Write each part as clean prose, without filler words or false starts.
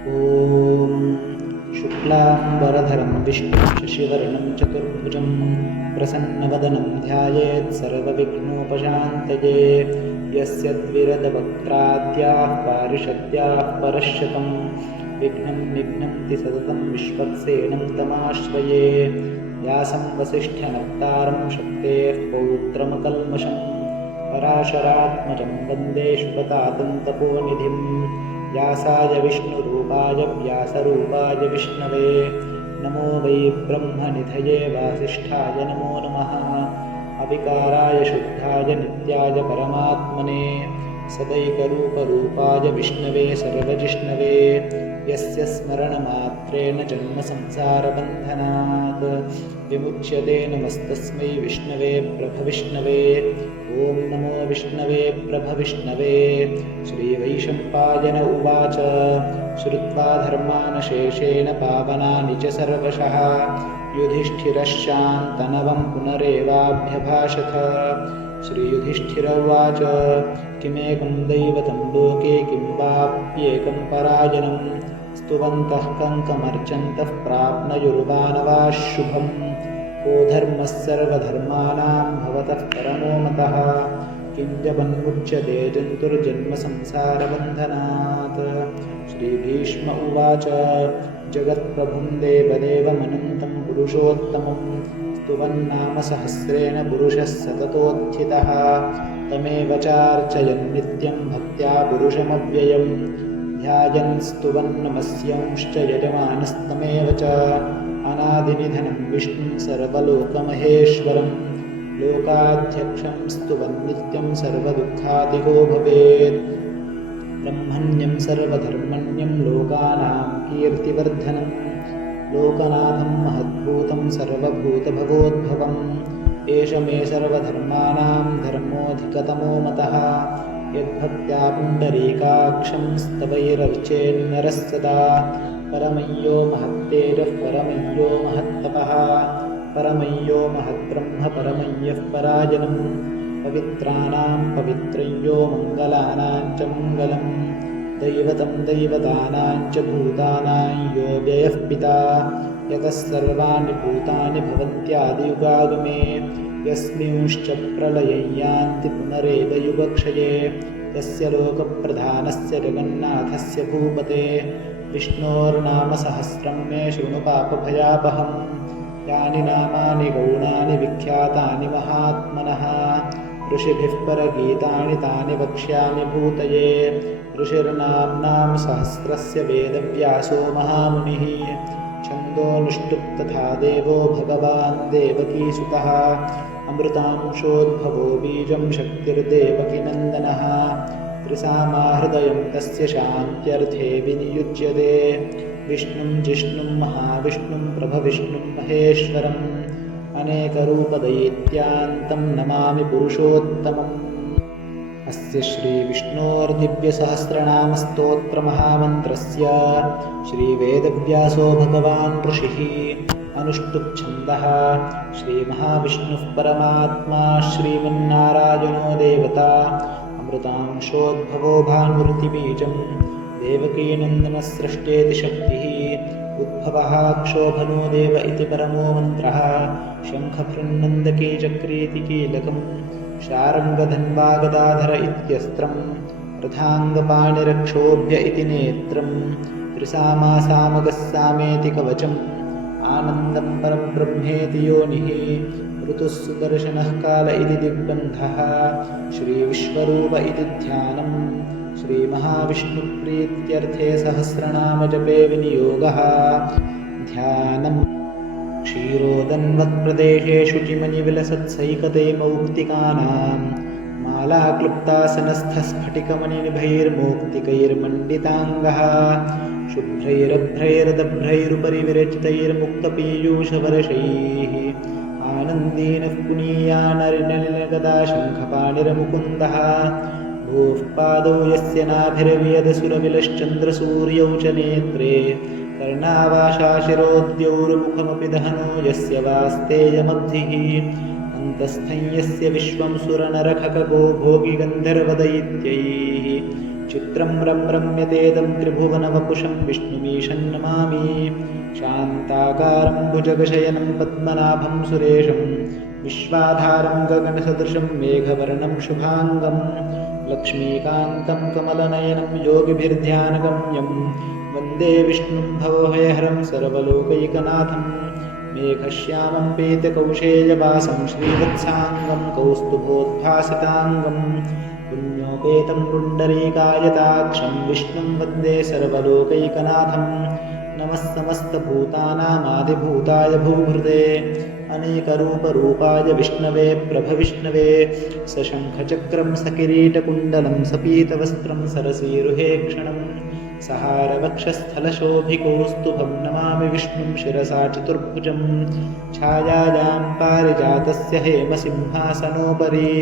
ॐ शुक्लाम्बरधरं विष्णुं शशिवर्णं चतुर्भुजं प्रसन्नवदनं ध्यायेत् सर्वविघ्नोपशान्तये। यस्य द्विरदवक्त्राद्याः पारिषद्याः परश्शतं विघ्नं निघ्नन्ति सततं विश्वक्सेनं तमाश्रये। व्यासं वसिष्ठनप्तारं शक्तेः पौत्रमकल्मषं पराशरात्मजं वन्दे शुकतातं तपोनिधिं। व्यासाय विष्णुरूपाय व्यासरूपाय विष्णवे नमो वै ब्रह्मनिधये वासिष्ठाय नमो नमः। अविकाराय शुद्धाय नित्याय परमात्मने सदैकरूपरूपाय विष्णवे सर्वजिष्णवे। यस्य स्मरणमात्रेण जन्मसंसारबन्धनात् विमुच्यते नमस्तस्मै विष्णवे प्रभविष्णवे। ॐ नमो विष्णवे प्रभविष्णवे। श्रीवैशम्पायन उवाच श्रुत्वा धर्मानशेषेण पावनानि च सर्वशः युधिष्ठिरश्चान्तनवं पुनरेवाभ्यभाषत। श्रीयुधिष्ठिर उवाच किमेकं दैवतं लोके किं वाप्येकं परायणं स्तुवन्तः कङ्कमर्चन्तः प्राप्नुयुर्वानवाः शुभं। को धर्मः सर्वधर्माणां भवतः परमो मतः किं जपन्मुच्यते जन्तुर्जन्मसंसारबन्धनात्। श्रीभीष्म उवाच जगत्प्रभुं देवदेवमनन्तं पुरुषोत्तमं स्तुवन्नाम सहस्रेण पुरुषः सततोत्थितः। तमेव चार्चयन् नित्यं भक्त्या पुरुषमव्ययं ध्यायन् स्तुवन् नमस्यंश्च यजमानस्तमेव च। अनादिनिधनं विष्णुं सर्वलोकमहेश्वरं लोकाध्यक्षं स्तुवन् नित्यं सर्वदुःखातिको भवेत्। ब्रह्मण्यं सर्वधर्मण्यं लोकानां कीर्तिवर्धनं लोकनाथं महद्भूतं सर्वभूतभवोद्भवम्। एष मे सर्वधर्माणां धर्मोऽधिकतमो मतः यद्भक्त्या पुण्डरीकाक्षं स्तवैरर्चेन्नरः सदा। परमय्यो महत्तेजः परमय्यो महत्तपः परमय्यो महद्ब्रह्म परमय्यः परायणं। पवित्राणां पवित्रय्यो मङ्गलानां च मङ्गलं दैवतं दैवतानां च भूतानां यो व्ययः पिता। यतः सर्वाणि भूतानि भवन्त्यादियुगागमे यस्मिंश्च प्रलये यान्ति पुनरेव युगक्षये। तस्य लोकप्रधानस्य जगन्नाथस्य भूपते विष्णोर्नामसहस्रं मे शृणु पापभयापहम्। यानि नामानि गौणानि विख्यातानि महात्मनः ऋषिभिः परगीतानि तानि वक्ष्यामि भूतये। ऋषिर्नाम्नां सहस्रस्य वेदव्यासो महामुनिः छन्दोनुष्टुप् तथा देवो भगवान् देवकीसुतः। अमृतांशोद्भवो बीजं शक्तिर्देवकीनन्दनः त्रिसामाहृदयं तस्य शान्त्यर्थे विनियुज्यते। विष्णुं जिष्णुं महाविष्णुं प्रभविष्णुं महेश्वरम् अनेकरूपदैत्यान्तं नमामि पुरुषोत्तमम्। अस्य श्रीविष्णोर्दिव्यसहस्रनामस्तोत्रमहामन्त्रस्य श्रीवेदव्यासो भगवान् ऋषिः अनुष्टुप्छन्दः। श्रीमहाविष्णुः परमात्मा श्रीमन्नारायणो देवता अमृतांशोद्भवो भानुरितिबीजं देवकीनन्दनः सृष्टेति शक्तिः उद्भवः क्षोभनो देव इति परमो मन्त्रः। शङ्खभृन्नन्दके चक्रेति कीलकं शार्ङ्गधन्वागदाधर इत्यस्त्रं रथाङ्गपाणिरक्षोभ्य इति नेत्रं त्रिसामासामगः सामेति कवचम् आनन्दं परब्रह्मेति योनिः ऋतुः सुदर्शनः काल इति दिग्बन्धः श्रीविश्वरूप इति ध्यानं श्रीमहाविष्णुप्रीत्यर्थे सहस्रनामजपे विनियोगः। ध्यानं क्षीरोदन्वत्प्रदेशे शुचिमणिविलसत्सैकते मौक्तिकानां मालाक्लुप्तासनस्थस्फटिकमणिनिभैर्मौक्तिकैर्मण्डिताङ्गः शुभ्रैरभ्रैरदभ्रैरुपरि विरचितैर्मुक्तपीयूषवर्षैः आनन्दीनः पुनीयानरिनलिनगदा शङ्खपाणिरमुकुन्दः। भूः पादौ यस्य नाभिर्व्यदसुरविलश्चन्द्रसूर्यौ च नेत्रे कर्णावाशाशिरोद्यौर्मुखमपि दहनो यस्य वास्तेयमद्धिः अन्तस्थं यस्य विश्वं सुरनरखगो भोगिगन्धर्वदैत्यैः चित्रं रम्यतेदं त्रिभुवनवपुषं विष्णुमीशं नमामि शान्ताकारं भुजगशयनं पद्मनाभं सुरेशं विश्वाधारं गगनसदृशं मेघवर्णं शुभाङ्गं लक्ष्मीकान्तं कमलनयनं योगिभिर्ध्यानगम्यं वन्दे विष्णुं भवभयहरं सर्वलोकैकनाथं मेघश्यामं पीतकौशेयवासं श्रीवत्साङ्गं कौस्तुभोद्भासिताङ्गं पुण्योपेतं पुण्डरीकायताक्षं विष्णुं वन्दे सर्वलोकैकनाथं नमः समस्तभूतानामादिभूताय भूभृते अनेकरूपरूपाय विष्णवे प्रभविष्णवे सशङ्खचक्रं सकिरीटकुण्डलं सपीतवस्त्रं सरसीरुहेक्षणं सहारवक्षस्थलशोभिकौस्तुभं नमामि विष्णुं शिरसा चतुर्भुजं छायायां पारिजातस्य हेमसिंहासनोपरि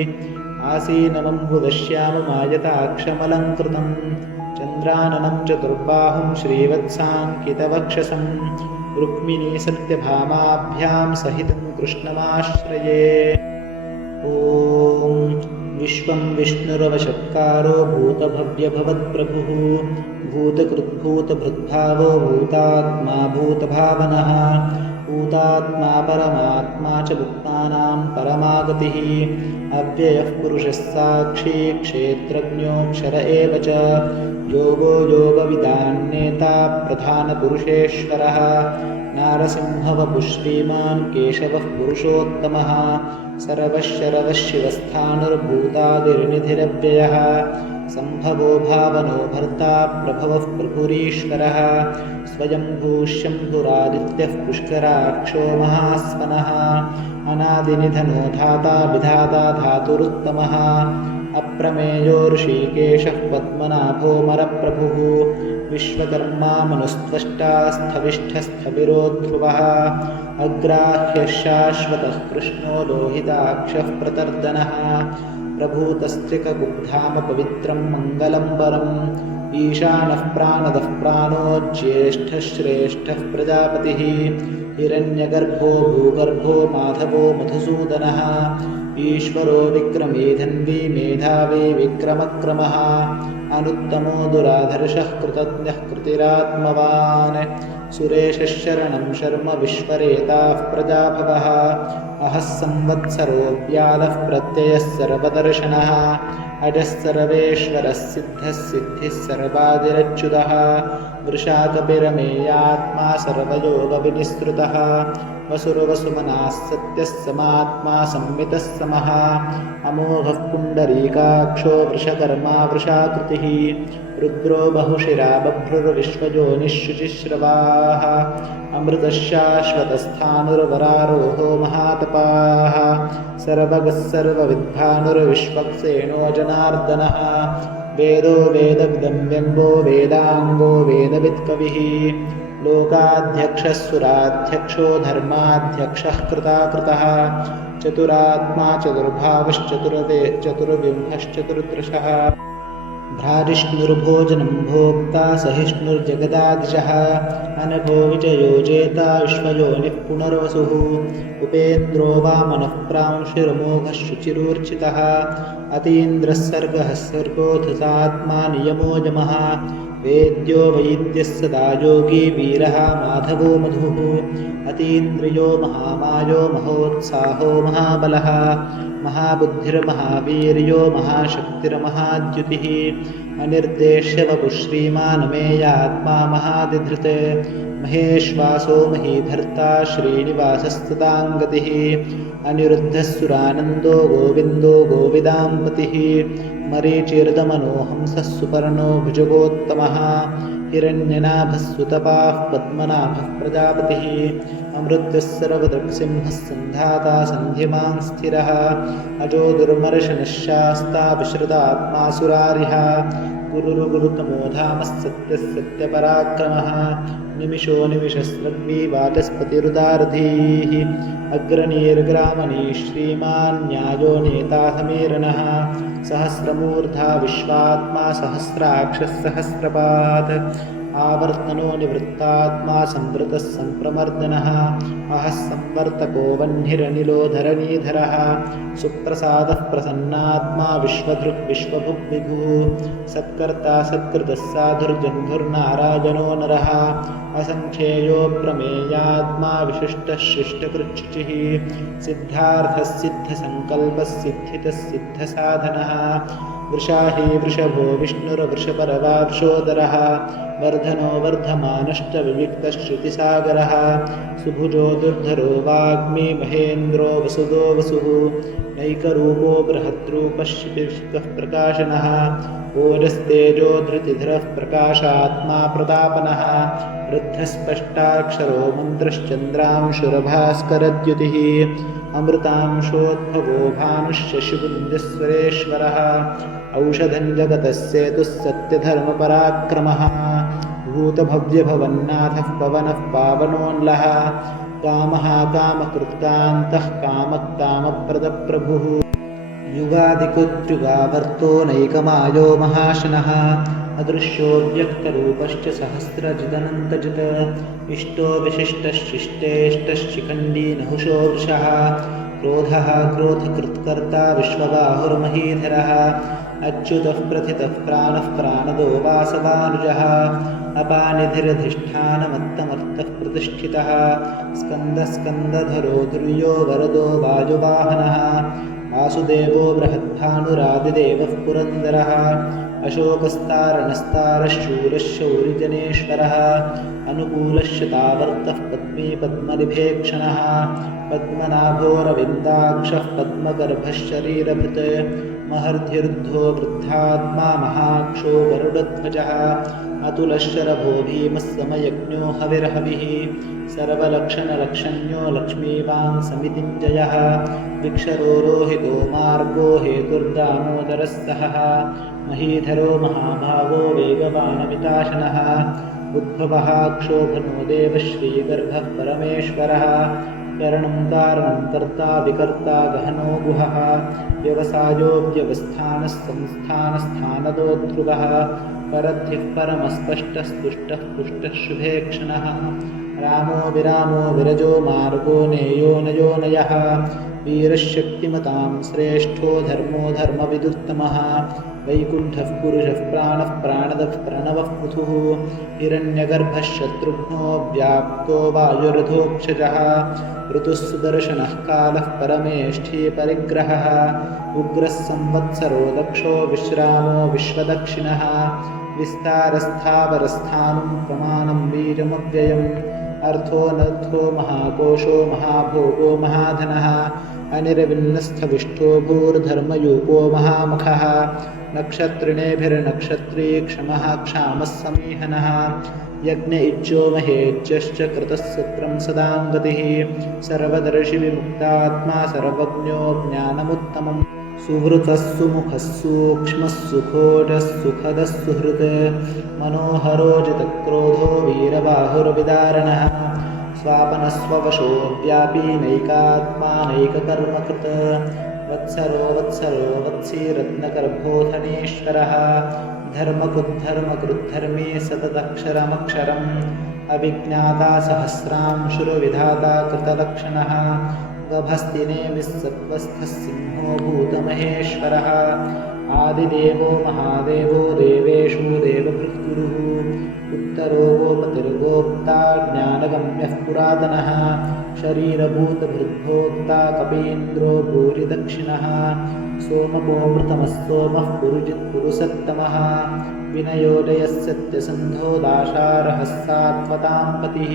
आसीनमम्बुदश्याममायताक्षमलङ्कृतं चन्द्राननं चतुर्बाहुं श्रीवत्साङ्कितवक्षसं रुक्मिणी सत्यभामाभ्यां सहितं कृष्णमाश्रये। ॐ विश्वं विष्णुरवशत्कारो भूतभव्यभवत्प्रभुः भूतकृद्भूतभृद्भावो भूतात्मा भूतभावनः भूतात्मा परमात्मा च भूतानां परमागतिः अव्ययः पुरुषः साक्षी क्षेत्रज्ञोऽक्षर एव च योगो योगविदान्नेता प्रधानपुरुषेश्वरः नारसिंहवपुः श्रीमान् केशवः पुरुषोत्तमः सर्वशरवः शिवस्थाणुर्भूतादिर्निधिरव्ययः सम्भवो भावनो भर्ता प्रभवः प्रभुरीश्वरः स्वयंभूः शम्भुरादित्यः पुष्कराक्षो महास्वनः अनादिनिधनो धाता विधाता धातुरुत्तमः अप्रमेयो ऋषिकेशः पद्मनाभो मरप्रभुः विश्वकर्मा मनुस्त्वष्टा स्थविष्ठस्थविरो ध्रुवः अग्राह्यः शाश्वतः कृष्णो लोहिताक्षः प्रतर्दनः प्रभूतस्त्रिकगुग्धाम पवित्रं मङ्गलं परम् ईशानः प्राणदः प्राणो ज्येष्ठः श्रेष्ठः प्रजापतिः हिरण्यगर्भो भूगर्भो माधवो मधुसूदनः ईश्वरो विक्रमे धन्वी मेधावी विक्रमक्रमः अनुत्तमो दुराधर्षः कृतज्ञः कृतिरात्मवान् सुरेशः शरणं शर्म विश्वरेताः प्रजाभवः अहः संवत्सरो व्यालः प्रत्ययः सर्वदर्शनः अजः सर्वेश्वरः सिद्धः सिद्धिः सर्वादिरच्युतः वृषाकपिरमेयात्मा सर्वयोगविनिसृतः वसुरवसुमनः सत्यः समात्मा संमितः समः अमोघः पुण्डरीकाक्षो वृषकर्मा वृषाकृतिः रुद्रो बहुशिरा बभ्रुर्विश्वयोनिः शुचिश्रवाः अमृतः शाश्वतस्थाणुर्वरारोहो महातपाः सर्वगः सर्वविद्भानुर्विश्वक्सेनो जनार्दनः वेदो वेदविदं व्यम्बो वेदाङ्गो वेदवित्कविः लोकाध्यक्षः सुराध्यक्षो धर्माध्यक्षः कृताकृतः चतुरात्मा चतुर्विंहश्चतुर्दृशः भ्राजिष्णुर्भोजनं भोक्ता सहिष्णुर्जगदादिशः अनघो विजयो जेता विश्वयोनिः पुनर्वसुः उपेन्द्रो वामनः प्रांशुरमोघः शुचिरूर्चितः अतीन्द्रः सर्गः सर्गोऽथसात्मा नियमो यमः वेद्यो वैद्यः सदा योगी वीरः माधवो मधुः अतीन्द्रियो महामायो महोत्साहो महाबलः महाबुद्धिर्महावीर्यो महाशक्तिर्महाद्युतिः अनिर्देश्यवपुः श्रीमानमेयात्मा महादिधृत् महेश्वासो महीधर्ता श्रीनिवासस्तदाङ्गतिः अनिरुद्धः सुरानन्दो गोविन्दो गोविदाम्पतिः मरीचिर्दमनो हंसः सुपर्णो भुजगोत्तमः हिरण्यनाभः सुतपाः पद्मनाभः प्रजापतिः अमृतः सर्वदृक्सिंहः सन्धाता सन्धिमान् स्थिरः अजो दुर्मर्शनः शास्ता विश्रुतात्मासुरारिः गुरुर्गुरुतमो धामः सत्यः सत्यपराक्रमः निमिषो निमिषस्रग्वी वाचस्पतिरुदारधीः अग्रणीर्ग्रामणी श्रीमान् न्यायो नेता समीरणः सहस्रमूर्धा विश्वात्मा सहस्राक्षः सहस्रपात् आवर्तनो निवृत्तात्मा संवृतः सम्प्रमर्दनः अहः संवर्तको वह्निरनिलो धरणीधरः सुप्रसादः प्रसन्नात्मा विश्वदृक् विश्वभुक् विभुः सत्कर्ता सत्कृतः साधुर्जन्धुर्नारायणो नरः असङ्ख्येयो प्रमेयात्मा विशिष्टः शिष्टकृच्छुचिः सिद्धार्थः सिद्धसङ्कल्पः सिद्धितः सिद्धसाधनः वृषाही वृषभो विष्णुर्वृषपरवार्षोदरः वर्धनो वर्धमानश्च विविक्तश्रुतिसागरः सुभुजो दुर्धरो वाग्मी महेन्द्रो वसुदो वसुः नैकरूपो बृहद्रूपः शिपिकः प्रकाशनः ओजस्तेजो धृतिधरः प्रकाशात्मा प्रतापनः वृद्धस्पष्टाक्षरो मन्त्रश्चन्द्रांशुरभास्करद्युतिः अमृतांशोद्भवो भानुश्शशिपुञ्जस्वरेश्वरः औषधं जगतः सेतुः सत्यधर्मपराक्रमः भूतभव्यभवन्नाथः पवनः पावनोऽल्लः कामः कामकृत्कान्तः कामः कामप्रदप्रभुः युगादिकुत्युगावर्तो नैकमायो महाशनः अदृश्यो व्यक्तरूपश्च सहस्रजिदनन्तजित् इष्टो विशिष्टश्चिष्टेष्टश्चिखण्डी नहुषो वृषः क्रोधः क्रोधकृत्कर्ता विश्वबाहुर्महीधरः अच्युतः प्रथितः प्राणः प्राणदो वासवानुजः अपानिधिरधिष्ठानमत्तमर्थः प्रतिष्ठितः स्कन्दस्कन्दधरो धुर्यो वरदो वायुवाहनः वासुदेवो बृहद्भानुरादिदेवः पुरन्दरः अशोकस्तारणस्तारशूरः शौरिजनेश्वरः अनुकूलश्यतावर्तः पद्मी पद्मनिभेक्षणः पद्मनाभोरविन्दाक्षः पद्मगर्भः शरीरभृत् महर्धिर्द्धो वृद्धात्मा महाक्षो गरुडध्वजः अतुलशरभो भीमः समयज्ञो हविर्हविः सर्वलक्षणलक्षण्यो लक्ष्मीवान् समितिञ्जयः विक्षरो रोहितो मार्गो हेतुर्दामोदरः सहः महीधरो महाभागो वेगवानमिताशनः उद्भवः क्षोभनो देवः श्रीगर्भः परमेश्वरः करणं कारणं कर्ता विकर्ता गहनो गुहः व्यवसायो व्यवस्थानः संस्थानस्थानदो ध्रुवः परद्धिः परमस्पष्टस्तुष्टः पुष्टः शुभेक्षणः रामो विरामो विरजो मार्गो नेयो नयो नयः वीरशक्तिमतां श्रेष्ठो धर्मो धर्मविदुत्तमः वैकुण्ठः पुरुषः प्राणः प्राणदः प्रणवः पृथुः हिरण्यगर्भः शत्रुघ्नो व्याप्तो वायुरथोक्षजः ऋतुः सुदर्शनः कालः परमेष्ठी परिग्रहः उग्रः संवत्सरो दक्षो विश्रामो विश्वदक्षिणः विस्तारस्थावरस्थानं प्रमाणं वीरमव्ययम् अर्थोऽनर्थो महाकोशो महाभोगो महाधनः अनिर्विन्नस्थविष्ठो भूर्धर्मयूपो महामखः नक्षत्रिणेभिर्नक्षत्री क्षमः क्षामः समीहनः यज्ञ इज्जो महेज्यश्च कृतः सत्रं सदाङ्गतिः सर्वदर्शि विमुक्तात्मा सर्वज्ञो ज्ञानमुत्तमम् सुहृतः सुमुखः सूक्ष्मः सुखोजः सुखदः सुहृत् मनोहरो जितक्रोधो वीरबाहुर्विदारणः स्वापनस्ववशो व्यापी नैकात्मा नैककर्मकृत् वत्सरो वत्सरो वत्सी रत्नगर्भोधनेश्वरः धर्मकृद्धर्मकृद्धर्मी सततक्षरमक्षरम् अविज्ञाता सहस्रांशुरविधाता कृतलक्षणः गभस्तिनेमिस्सत्त्वस्थः सिंहो भूतमहेश्वरः आदिदेवो महादेवो देवेषु देवभृत्गुरुः उत्तरो गोपतिर्गोप्ता ज्ञानगम्यः पुरातनः शरीरभूतभृद्भोक्ता कपीन्द्रो भूरिदक्षिणः सोमपोमृतमः सोमः पुरुजित्पुरुषत्तमः विनयोदयः सत्यसन्धो दाशारहः सात्वतां पतिः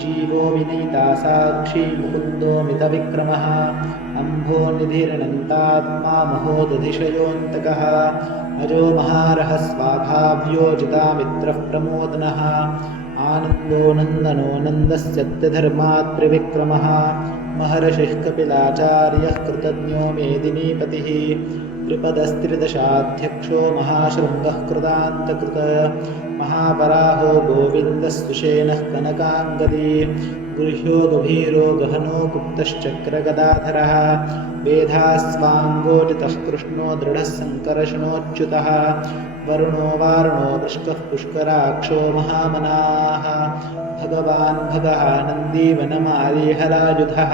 जीवो विनीता साक्षी मुकुन्दो मितविक्रमः अम्भो निधिरनन्तात्मा महोदधिशयोऽन्तकः अजो महारः स्वाभाव्योजितामित्रः प्रमोदनः आनन्दो नन्दनो नन्दस्यत्यधर्मात्रिविक्रमः महर्षिः कपिलाचार्यः कृतज्ञो मेदिनीपतिः त्रिपदस्त्रिदशाध्यक्षो महाशृङ्गः कृतान्तकृत महापराहो गोविन्दस्तुषेणः कनकाङ्गदी गुह्यो गभीरो गहनो गुप्तश्चक्रगदाधरः वेधास्वाङ्गोजितः कृष्णो दृढः सङ्कर्षणोच्युतः वरुणो वारुणो वृष्कः पुष्कराक्षो महामनाः भगवान् भगः नन्दी वनमालीहलायुधः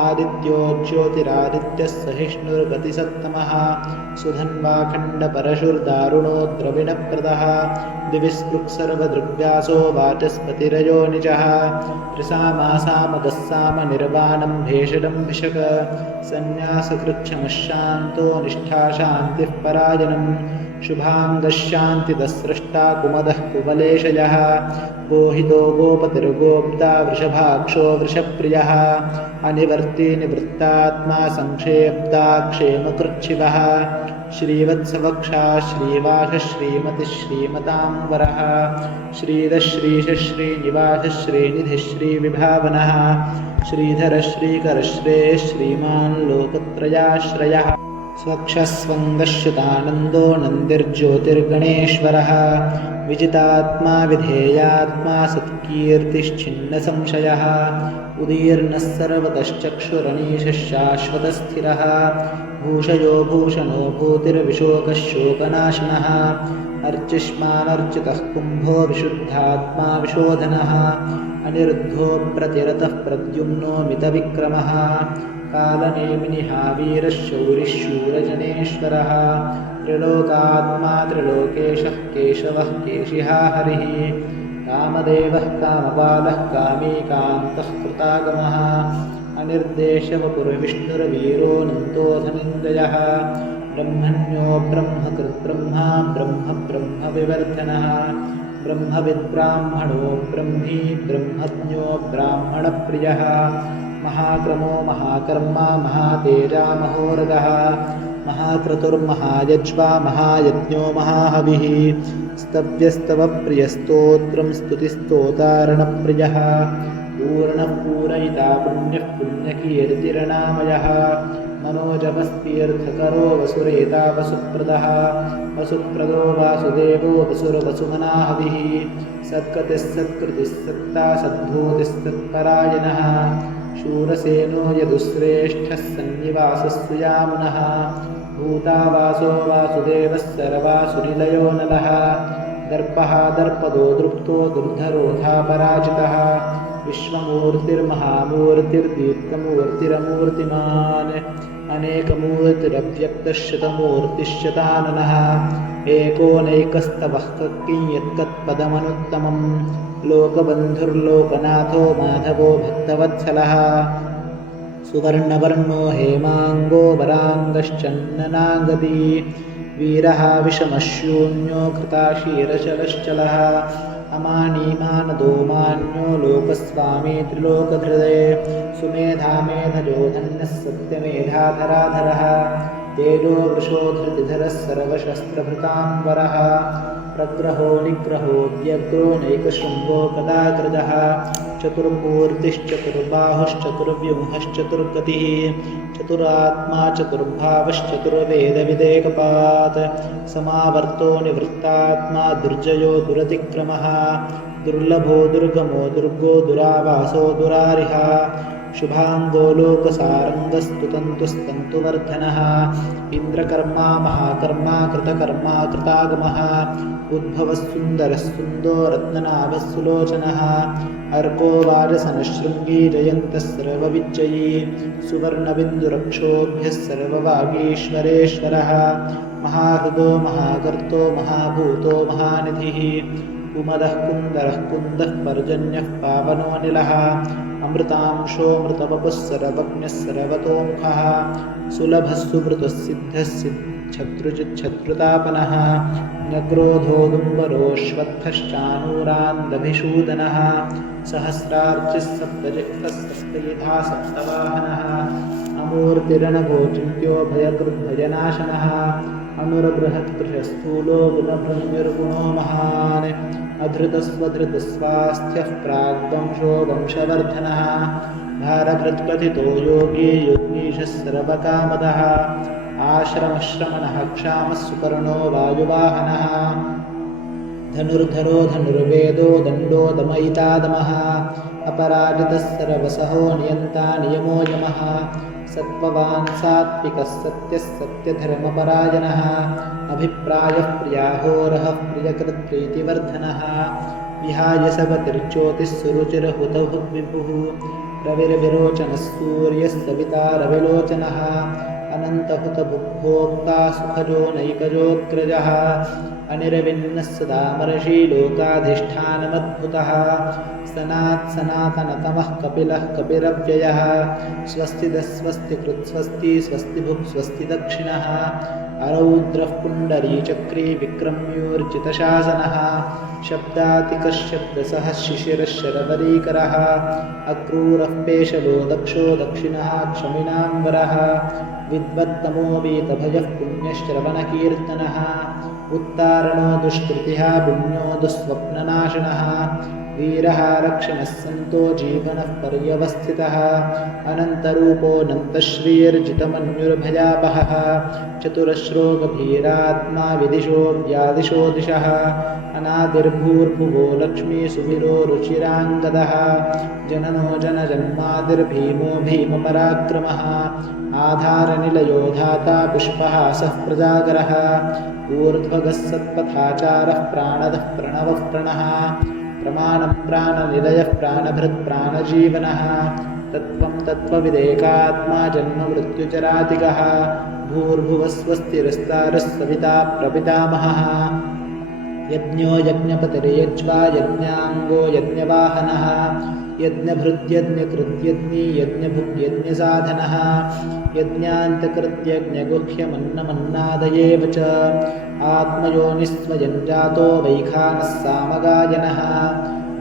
आदित्यो ज्योतिरादित्यः सहिष्णुर्गतिसत्तमः सुधन्वाखण्डपरशुर्दारुणो द्रविणप्रदः दिविस्पृक्सर्वदृग्व्यासो वाचस्पतिरयो निजः त्रिसामासामगस्साम निर्वाणं भेषजं भिषक सन्न्यासकृच्छमशान्तो निष्ठाशान्तिः परायणं शुभाङ्गशान्तिदस्रष्टा कुमदः कुवलेशयः गोहितो गोपतिर्गोप्ता वृषभाक्षो वृषप्रियः अनिवर्ती निवृत्तात्मा संक्षेप्ता क्षेमकृच्छिवः श्रीवत्सवक्षा श्रीवासः श्रीमतिः श्रीमताम्बरः श्रीधः श्रीशः श्रीनिवासः श्रीनिधिः श्रीविभावनः श्रीधरः श्रीकरः श्रेयः श्रीमान् लोकत्रयाश्रयः स्वक्षस्वङ्गश्युतानन्दो नन्दिर्ज्योतिर्गणेश्वरः विजितात्मा विधेयात्मा सत्कीर्तिश्छिन्नसंशयः उदीर्णः सर्वतश्चक्षुरनीशः शाश्वतस्थिरः भूषयो भूषणो भूतिर्विशोकः शोकनाशनः अर्चिष्मानर्चितः कुम्भो विशुद्धात्मा विशोधनः अनिरुद्धो प्रतिरतः प्रद्युम्नो मितविक्रमः कालनेमिनिः वीरः शौरिः शूरजनेश्वरः त्रिलोकात्मा त्रिलोकेशः केशवः केशिहा हरिः कामदेवः कामपालः कामीकान्तः कृतागमः अनिर्देशवपुर्विष्णुर्वीरो नन्दो धनञ्जयः ब्रह्मण्यो ब्रह्मकृद्ब्रह्मा ब्रह्म ब्रह्मविवर्धनः ब्रह्मविद्ब्राह्मणो ब्रह्मी ब्रह्मज्ञो ब्राह्मणप्रियः महाक्रमो महाकर्मा महातेजा महोरगः महाक्रतुर्महायज्वा महायज्ञो महाहविः स्तव्यस्तवप्रियस्तोत्रं स्तुतिस्तोतारणप्रियः पूर्णः पूरयिता पुण्यः पुण्यकीर्तिरनामयः मनोजमस्तीर्थकरो वसुरेता वसुप्रदः वसुप्रदो वासुदेवो वसुरवसुमनाहविः सत्कृतिः सत्कृतिः सत्ता सद्भूतिस्तत्परायणः शूरसेनो यदुश्रेष्ठः सन्निवासः सुयामुनः भूतावासो वासुदेवः सर्वासुनिलयो नलः दर्पः दर्पदो दृप्तो दुर्धरोधापराजितः विश्वमूर्तिर्महामूर्तिर्दीप्तमूर्तिरमूर्तिमान् अनेकमूर्तिरव्यक्तश्शतमूर्तिश्शताननः एकोनैकस्तवः यत्कत्पदमनुत्तमम् लोकबन्धुर्लोकनाथो माधवो भक्तवत्सलः सुवर्णवर्णो हेमाङ्गो वराङ्गश्चन्दनाङ्गदी वीरः विषमशून्यो कृताशीरशलश्चलः अमानीमानदो मान्यो लोकस्वामी त्रिलोकहृदये सुमेधामेधजो धन्यः सत्यमेधाधराधरः तेजो वृषोधृतिधरः सर्वशस्त्रभृताम्बरः प्रग्रहो निग्रहो व्यग्रो नैकशृङ्गो गदाग्रजः चतुर्मूर्तिश्चतुर्बाहुश्चतुर्व्यूहश्चतुर्गतिः चतुरात्मा चतुर्भावश्चतुर्वेदविदेकपात् समावर्तो निवृत्तात्मा दुर्जयो दुरतिक्रमः दुर्लभो दुर्गमो दुर्गो दुरावासो दुरारिः शुभाङ्गो लोकसारङ्गस्तुतन्तुस्तन्तुवर्धनः इन्द्रकर्मा महाकर्मा कृतकर्मा कृतागमः उद्भवः सुन्दरः सुन्दो रत्ननाभः सुलोचनः अर्को वाजसनशृङ्गी जयन्तः सर्वविजयी सुवर्णबिन्दुरक्षोभ्यः सर्ववागीश्वरेश्वरः महाहृदो महाकर्तो महाभूतो महानिधिः कुमदः कुन्दरः कुन्दः पर्जन्यः पावनोऽनिलः अमृतांशोऽमृतवपुः सर्वज्ञः सर्वतोमुखः सुलभः सुवृतः सिद्धः शत्रुतापनः नग्रोधोदुम्बरोऽश्वत्थश्चानूरान्दभिषूदनः सहस्रार्चिः सप्तजिह्वः सप्तयुधा सप्तवाहनः अमूर्तिरणगोचिन्त्यो भयकृद्भयनाशनः अनुरबृहत्कृशस्थूलो गुणभृन्निर्गुणो महान् अधृतस्वधृतस्वास्थ्यः प्राग्वंशो वंशवर्धनः भारभृत्कथितो योगी योगीशः सर्वकामदः आश्रमश्रमणः क्षामः सुपर्णो वायुवाहनः धनुर्धरो धनुर्वेदो दण्डो दमयिता दमः अपराजितः सर्वसहो नियन्ता नियमो यमः सत्त्ववान् सात्विकः सत्यः सत्यधर्मपरायणः अभिप्रायः प्रियाहोरः प्रियकृत्प्रीतिवर्धनः विहाय सपतिर्ज्योतिः सुरुचिरहुतहुद्विभुः रविर्विरोचनः सूर्यः सविता रविलोचनः अनन्तहुतबुद्भोक्ता सुखजो नैकजोऽग्रजः अनिर्विण्णः सदामर्षि लोकाधिष्ठानमद्भुतः सनातनतमः कपिलः कपिरव्ययः स्वस्तिदस्वस्तिकृत्स्वस्ति स्वस्तिभुक् स्वस्ति दक्षिणः अरौद्रः पुण्डरीचक्री विक्रम्योर्जितशासनः शब्दातिकः शब्दसः शिशिरः शरवरीकरः अक्रूरः पेशलो दक्षो दक्षिणः क्षमिणाम्बरः विद्वत्तमो वीतभयः पुण्यश्रवणकीर्तनः उत्तारणो दुष्कृतिः पुण्यो दुःस्वप्ननाशनः वीरः रक्षणः सन्तो जीवनः पर्यवस्थितः अनन्तरूपोऽनन्तश्रीर्जितमन्युर्भयापहः चतुरश्रो गभीरात्मा विदिशो व्यादिशो दिशः अनादिर्भूर्भुवो लक्ष्मी सुवीरो रुचिराङ्गदः जननो जनजन्मादिर्भीमो भीमपराक्रमः आधारनिलयो धाता पुष्पहासः प्रजागरः ऊर्ध्वगः सत्पथाचारः प्राणदः प्रणवः प्रणः प्रमाणं प्राणनिलयः प्राणभृत् प्राणजीवनः तत्त्वं तत्त्वविदेकात्मा जन्ममृत्युचरातिगः भूर्भुवस्वस्तिरस्तारः सविता प्रपितामहः यज्ञो यज्ञपतिर्यज्वा यज्ञाङ्गो यज्ञवाहनः यज्ञभृद्यज्ञकृत्यज्ञी यज्ञभुग्यज्ञसाधनः यज्ञान्तकृत्यज्ञगुह्यमन्नमन्नादयेव च आत्मयोनिस्वयं जातो वैखानः सामगायनः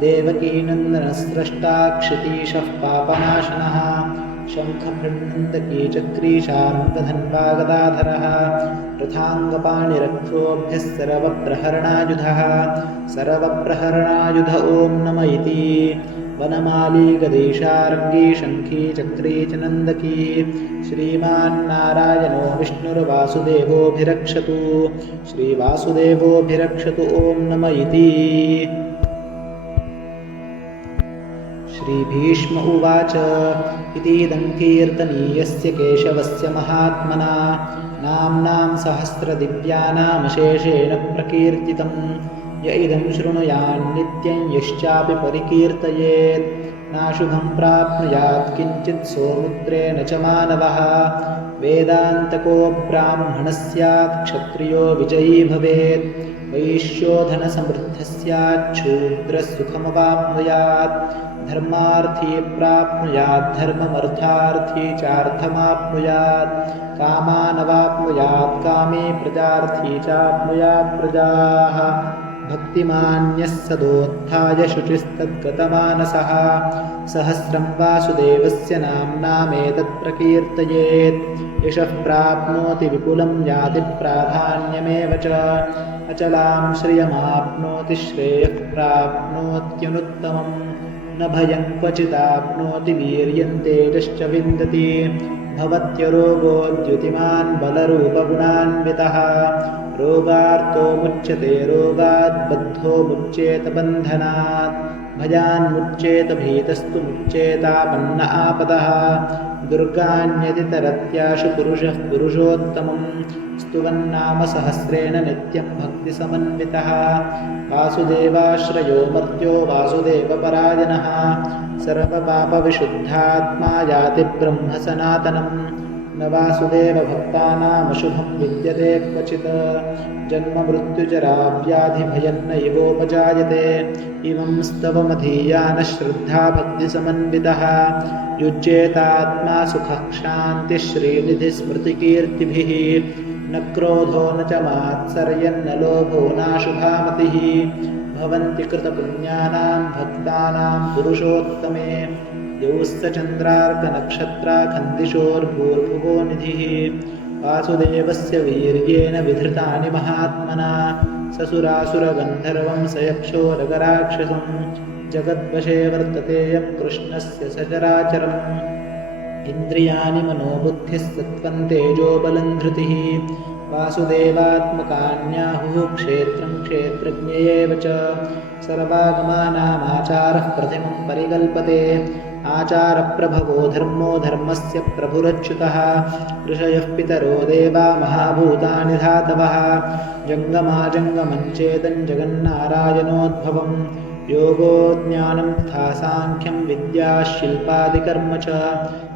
देवकीनन्दनस्रष्टा क्षितीशः पापनाशनः शङ्खभृन्नन्दकी चक्रीशार्ङ्गधन्वागदाधरः रथाङ्गपाणिरक्षोभ्यः सर्वप्रहरणायुधः सर्वप्रहरणायुध ॐ नम इति वनमाली गदेशार्ङ्गी शङ्खी चक्री च नन्दकी श्रीमान्नारायणो विष्णुर्वासुदेवोऽभिरक्षतु श्रीवासुदेवोऽभिरक्षतु ॐ नम इति। श्रीभीष्म उवाच इतीदं कीर्तनीयस्य केशवस्य महात्मना नाम्नां सहस्रदिव्यानामशेषेण प्रकीर्तितं य इदं शृणुयान्नित्यं यश्चापि परिकीर्तयेत् नाशुभं प्राप्नुयात् किञ्चित् सौमित्रेण च मानवः वेदान्तको ब्राह्मणः स्यात् क्षत्रियो विजयी भवेत् वैश्यो धनसमृद्धः स्यात् शूद्रः सुखमवाप्नुयात् धर्मार्थी प्राप्नुयात् धर्ममर्थार्थी चार्थमाप्नुयात् कामानवाप्नुयात् कामे प्रजार्थी चाप्नुयात् प्रजाः भक्तिमान्यः सदोत्थाय शुचिस्तद्गतमानसः सहस्रं वासुदेवस्य नाम्नामेतत् प्रकीर्तयेत् यशः प्राप्नोति विपुलं याति प्राधान्यमेव च अचलां श्रियमाप्नोति श्रेयः प्राप्नोत्यनुत्तमम् न भयं क्वचिदाप्नोति वीर्यं तेजश्च विन्दति भवत्यरोगो द्युतिमान् बलरूपगुणान्वितः रोगार्तो मुच्यते रोगात् बद्धो मुच्येत बन्धनात् भयान्मुच्येत भीतस्तु मुच्येतापन्न आपदः दुर्गान्यतितरत्याशु पुरुषः पुरुषोत्तमं स्तुवन्नाम सहस्रेण नित्यं भक्तिसमन्वितः वासुदेवाश्रयो मर्त्यो वासुदेवपरायणः सर्वपापविशुद्धात्मा याति ब्रह्म सनातनम् न वासुदेवभक्तानामशुभं विद्यते क्वचित् जन्ममृत्युजराव्याधिभयन्नैवोपजायते इमं स्तवमधीयानः श्रद्धा भक्तिसमन्वितः युज्येतात्मा सुखः क्षान्तिः श्रीनिधिस्मृतिकीर्तिभिः न क्रोधो न च मात्सर्यन्न लोभो नाशुभामतिः भवन्ति कृतपुण्यानां भक्तानां पुरुषोत्तमे यौश्च चन्द्रार्कनक्षत्राखन्दिशोर्भूर्भुवो निधिः वासुदेवस्य वीर्येण विधृतानि महात्मना ससुरासुरगन्धर्वं सयक्षोरगराक्षसं जगद्वशे वर्तते यं कृष्णस्य सचराचरम् इन्द्रियाणि मनोबुद्धिः सत्त्वं तेजो बलं धृतिः वासुदेवात्मकान्याहुः क्षेत्रं क्षेत्रज्ञ एव च सर्वागमानामाचारः प्रतिमं परिकल्पते आचारप्रभवो धर्मो धर्मस्य प्रभुरच्युतः ऋषयः पितरो देवा महाभूतानि धातवः जङ्गमाजङ्गमं चेदं जगन्नारायणोद्भवम् योगो ज्ञानं तथा साङ्ख्यं विद्या शिल्पादिकर्म च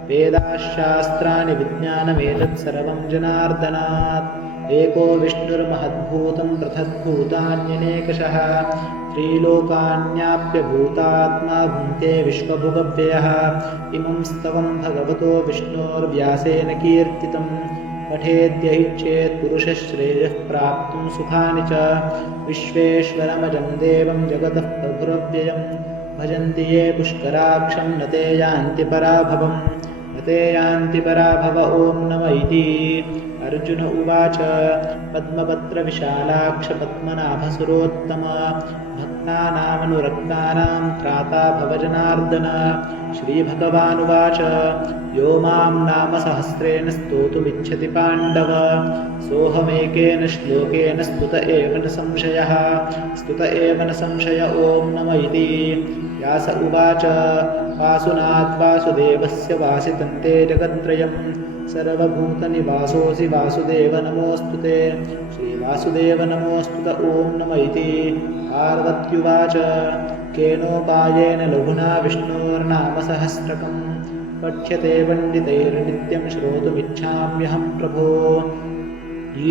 वेदाशास्त्राणि विज्ञानमेतत्सर्वं जनार्दनात् एको विष्णुर्महद्भूतं पृथग्भूतान्यनेकशः त्रिलोकान्याप्यभूतात्मा भुङ्क्ते विश्वभुगव्ययः इमं स्तवं भगवतो विष्णोर्व्यासेन कीर्तितं पठेद्य हि चेत् पुरुषश्रेयः प्राप्तुं सुखानि च विश्वेश्वरमजं देवं जगतः प्रभुरव्ययं भजन्ति ये पुष्कराक्षं न ते यान्ति पराभवम् न ते यान्ति पराभव ॐ नम इति अर्जुन उवाच पद्मपत्रविशालाक्ष पद्मनाभसुरोत्तम भक्तानामनुरक्तानां त्राता भवजनार्दन श्रीभगवानुवाच यो मां नाम सहस्रेण स्तोतुमिच्छति पाण्डव सोऽहमेकेन श्लोकेन स्तुत एव न संशय ॐ नम इति व्यास उवाच वासुनात् वासुदेवस्य वासितन्ते जगत्त्रयम् सर्वभूतनिवासोऽसि वासुदेव नमोऽस्तु ते श्रीवासुदेव नमोऽस्तुत ॐ नम इति पार्वत्युवाच केनोपायेन लघुना विष्णोर्नाम सहस्रकं पठ्यते पण्डितैर्नित्यं श्रोतुमिच्छाम्यहं प्रभो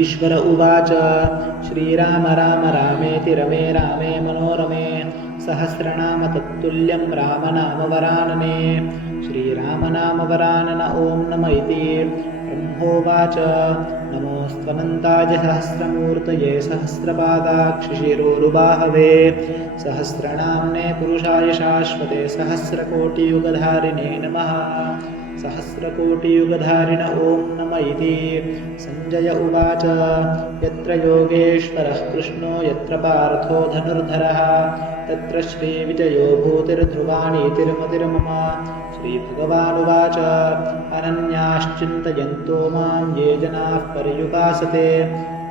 ईश्वर उवाच श्रीराम राम रामेति रमे रामे मनोरमे सहस्रनाम तत्तुल्यं रामनामवरानने श्रीरामनामवरानन ॐ नम इति ब्रह्मोवाच नमोऽस्त्वनन्ताय सहस्रमूर्तये सहस्रपादाक्षिशिरोरुबाहवे सहस्रनाम्ने पुरुषाय शाश्वते सहस्रकोटियुगधारिणे नमः सहस्रकोटियुगधारिण ॐ नम इति सञ्जय उवाच यत्र योगेश्वरः कृष्णो यत्र पार्थो धनुर्धरः तत्र श्रीविजयो भूतिर्ध्रुवाणीतिर्मतिर्मम श्रीभगवानुवाच अनन्याश्चिन्तयन्तो मां ये जनाः पर्युपासते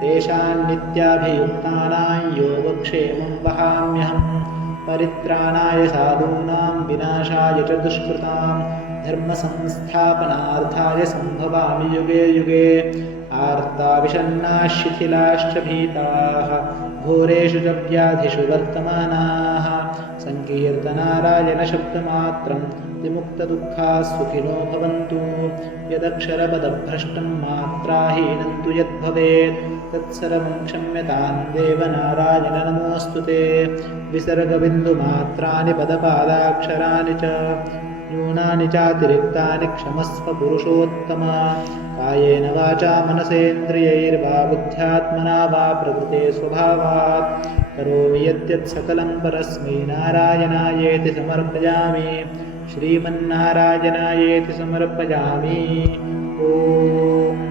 तेषां नित्याभियुक्तानां योगक्षेमं वहाम्यहम् परित्राणाय साधूनां विनाशाय च दुष्कृतां धर्मसंस्थापनार्थाय सम्भवामि युगे युगे आर्ताविषण्णाः शिथिलाश्च भीताः घोरेषु च व्याधिषु वर्तमानाः सङ्कीर्तनारायणशब्दमात्रं विमुक्तदुःखाः सुखिनो भवन्तु यदक्षरपदभ्रष्टं मात्राहीनं तु यद्भवेत् तत्सर्वं क्षम्यतां देवनारायण नमोऽस्तु ते विसर्गबिन्दुमात्राणि पदपादाक्षराणि च न्यूनानि चातिरिक्तानि क्षमस्व पुरुषोत्तम कायेन वाचा मनसेन्द्रियैर्वा बुद्ध्यात्मना वा प्रकृते स्वभावात् करोमि यद्यत् सकलं परस्मै नारायणायेति समर्पयामि श्रीमन्नारायणायेति समर्पयामि ॐ